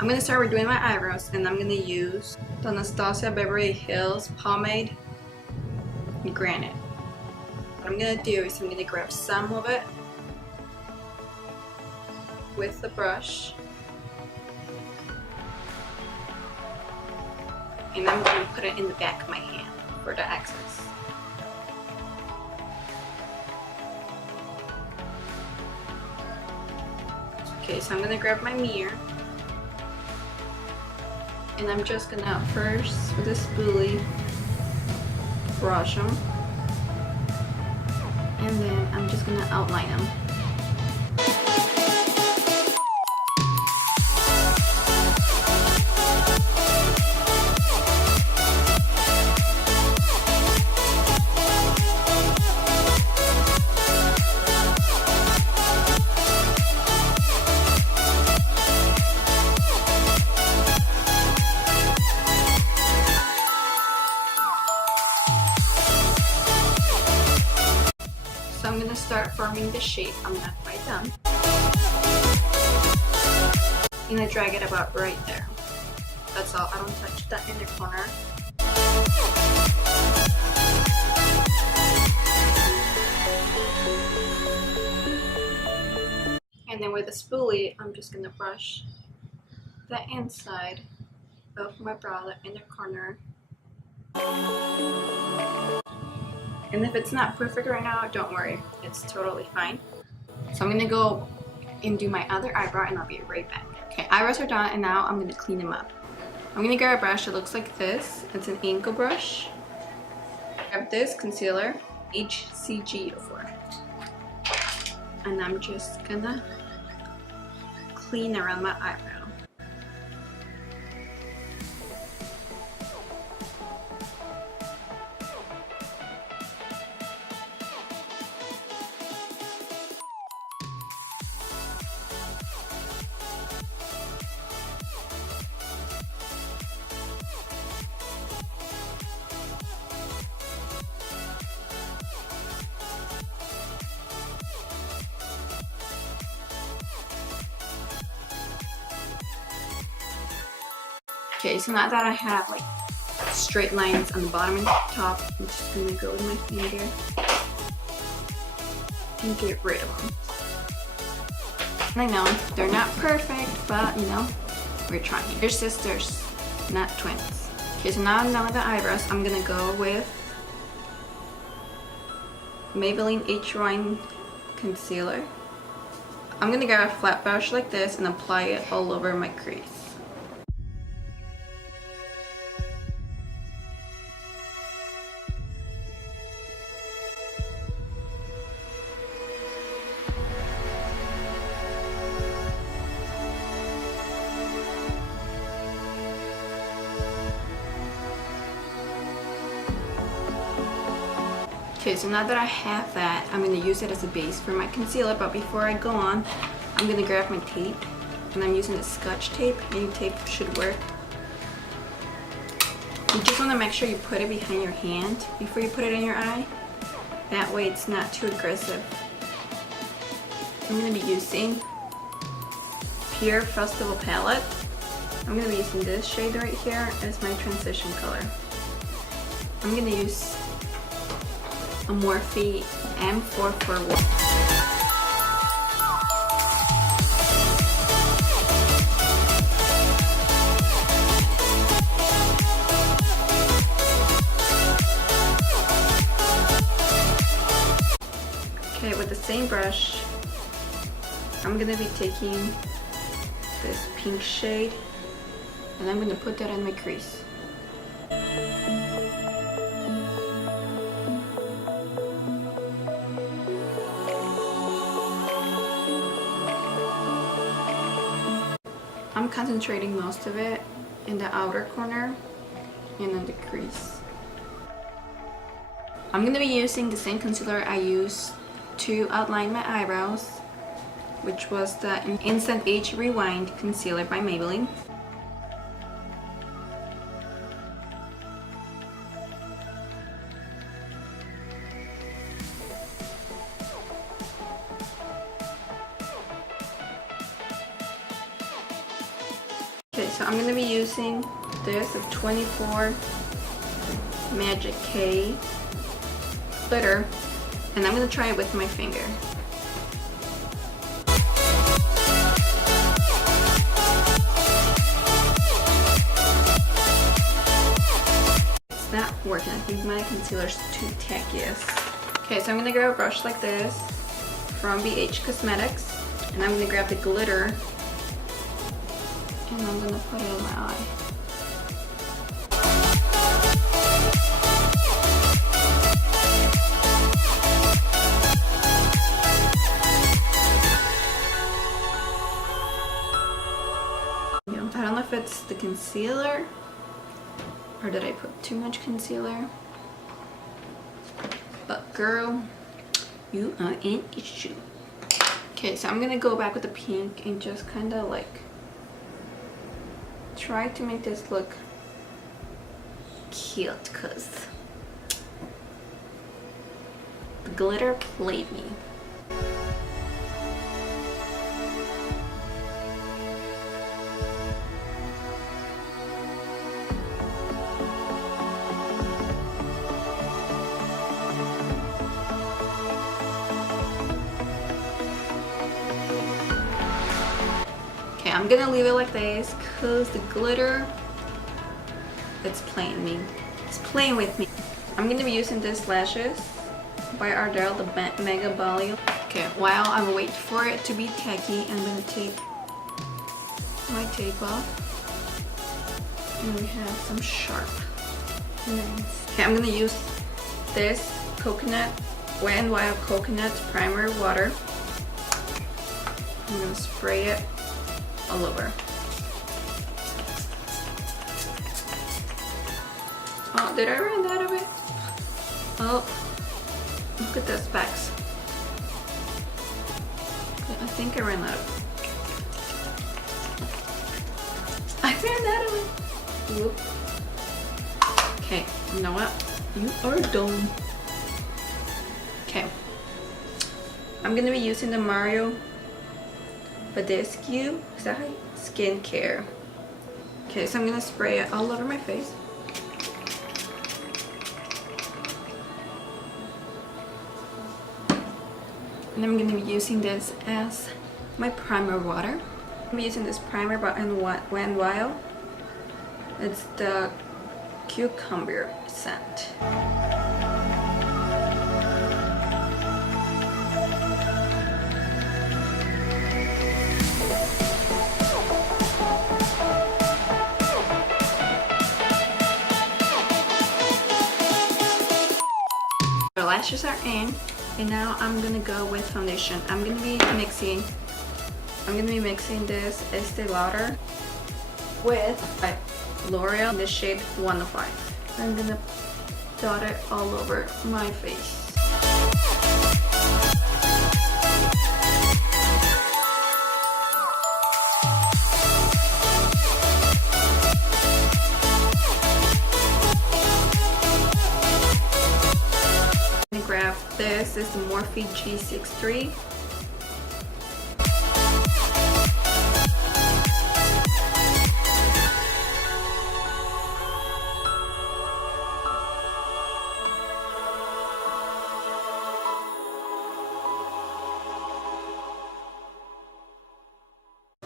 I'm going to start with doing my eyebrows, and I'm going to use the Anastasia Beverly Hills Pomade Granite. What I'm going to do is I'm going to grab some of it with the brush, and I'm going to put it in the back of my hand for the excess. Okay, so I'm going to grab my mirror, and I'm just going to first, with a spoolie, brush them, and then I'm just going to outline them. So I'm going to start forming the shape. I'm not quite done. I'm going to drag it about right there. That's all. I don't touch that inner corner. And then with a spoolie, I'm just going to brush the inside of my brow, the inner corner. And if it's not perfect right now, don't worry, it's totally fine. So I'm gonna go and do my other eyebrow, and I'll be right back. Okay, eyebrows are done, and now I'm gonna clean them up. I'm gonna grab a brush that looks like this. It's an ankle brush. Grab this concealer, HCG04. And I'm just gonna clean around my eyebrow. Okay, so now that I have like straight lines on the bottom and top, I'm just gonna go with my finger and get rid of them. And I know they're not perfect, but you know, we're trying. They're sisters, not twins. Okay, so now I'm done with the eyebrows. I'm gonna go with Maybelline H1 concealer. I'm gonna grab a flat brush like this and apply it all over my crease. Okay, so now that I have that, I'm going to use it as a base for my concealer, but before I go on, I'm going to grab my tape, and I'm using the Scotch tape. Any tape should work. You just want to make sure you put it behind your hand before you put it in your eye. That way it's not too aggressive. I'm going to be using Pür Festival Palette. I'm going to be using this shade right here as my transition color. I'm going to use a Morphe M441. Okay, with the same brush, I'm gonna be taking this pink shade and I'm gonna put that in my crease. I'm concentrating most of it in the outer corner and in the crease. I'm going to be using the same concealer I used to outline my eyebrows, which was the Instant Age Rewind Concealer by Maybelline. so I'm gonna be using this of 24 Magic K glitter, and I'm gonna try it with my finger. It's not working. I think my concealer's too tacky. Okay, so I'm gonna grab a brush like this from Beige Cosmetics, and I'm gonna grab the glitter and I'm gonna put it in my eye. I don't know if it's the concealer or did I put too much concealer, but girl, you are an issue. Okay, so I'm gonna go back with the pink and just kind of like try to make this look cute, because the glitter played me. I'm gonna leave it like this because the glitter, it's playing me. It's playing with me. I'm gonna be using this lashes by Ardell, the Mega Volume. Okay, while I wait for it to be tacky, I'm gonna take my tape off. And we have some sharp nails. Okay, I'm gonna use this coconut, Wet n Wild Coconut Primer Water. I'm gonna spray it all over. Oh, did I run out of it? Oh, look at the specs. I think I ran out of it. I ran out of it. Whoop. Okay, you know what? You are done. Okay. I'm gonna be using the Mario Badescu, is that how skincare? Okay, so I'm gonna spray it all over my face. And I'm gonna be using this as my primer water. I'm using this primer by Wet n Wild. It's the cucumber scent. The lashes are in, and now I'm gonna go with foundation. I'm gonna be mixing this Estēe Lauder with L'Oreal in the shade 105. I'm gonna dot it all over my face. Grab this is the Morphe G63.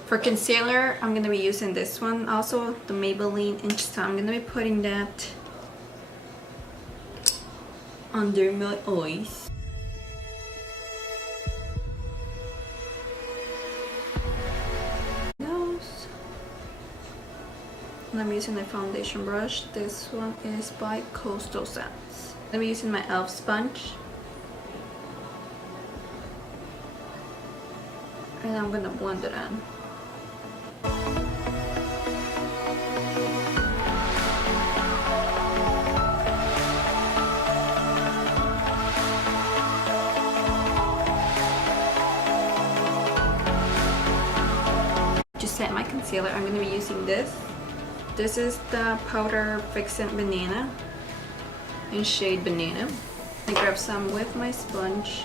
For concealer, I'm going to be using this one, also the Maybelline Inch, so I'm going to be putting that under my eyes. Nose. And I'm using a foundation brush. This one is by Coastal Scents. I'm using my e.l.f. sponge. And I'm gonna blend it in. To set my concealer, I'm going to be using this. This is the Powder Fixant Banana in shade Banana. I grab some with my sponge.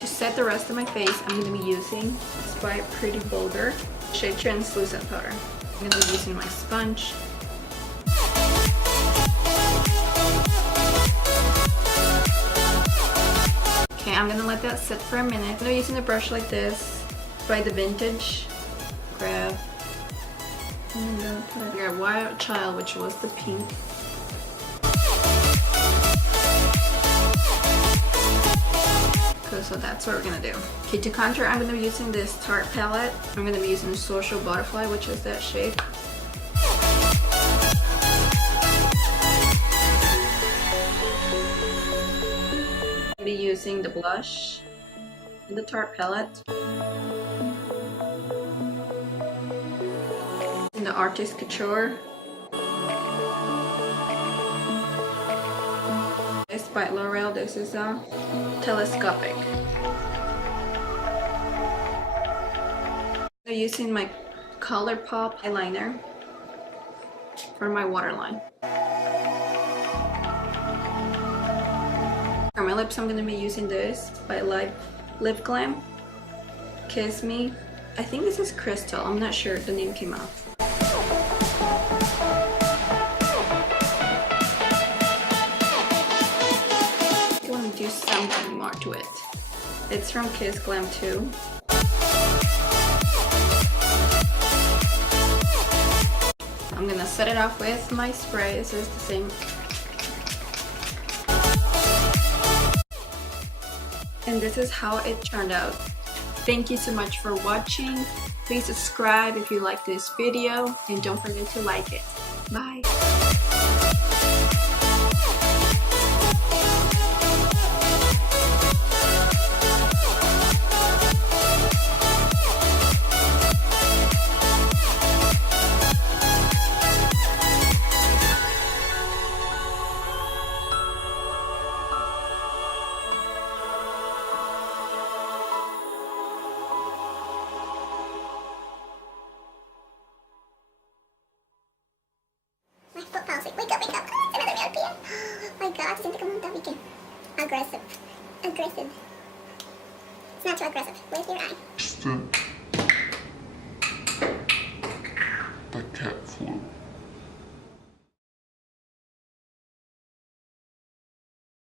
To set the rest of my face, I'm going to be using this by Pretty Vulgar shade translucent powder. I'm going to be using my sponge. Okay, I'm going to let that sit for a minute. I'm using a brush like this by the Vintage. Grab Wild Child, which was the pink. Okay, so that's what we're gonna do. Okay, to contour, I'm gonna be using this Tarte palette. I'm gonna be using Social Butterfly, which is that shade. I'm gonna be using the blush in the Tarte palette. In the Artist Couture. This by L'Oreal. This is a Telescopic. I'm using my ColourPop eyeliner for my waterline. For my lips, I'm going to be using this by Lip Glam. Kiss Me. I think this is Crystal. I'm not sure. The name came out. I want to do something more to it. It's from Kiss Glam 2. I'm gonna set it off with my spray. This is the same. And this is how it turned out. Thank you so much for watching. Please subscribe if you like this video and don't forget to like it. Bye. My foot falls asleep. Wake up, wake up. Oh, it's another European. Oh my god, siento como un tabique. Aggressive. Aggressive. It's not too aggressive. Where's your eye?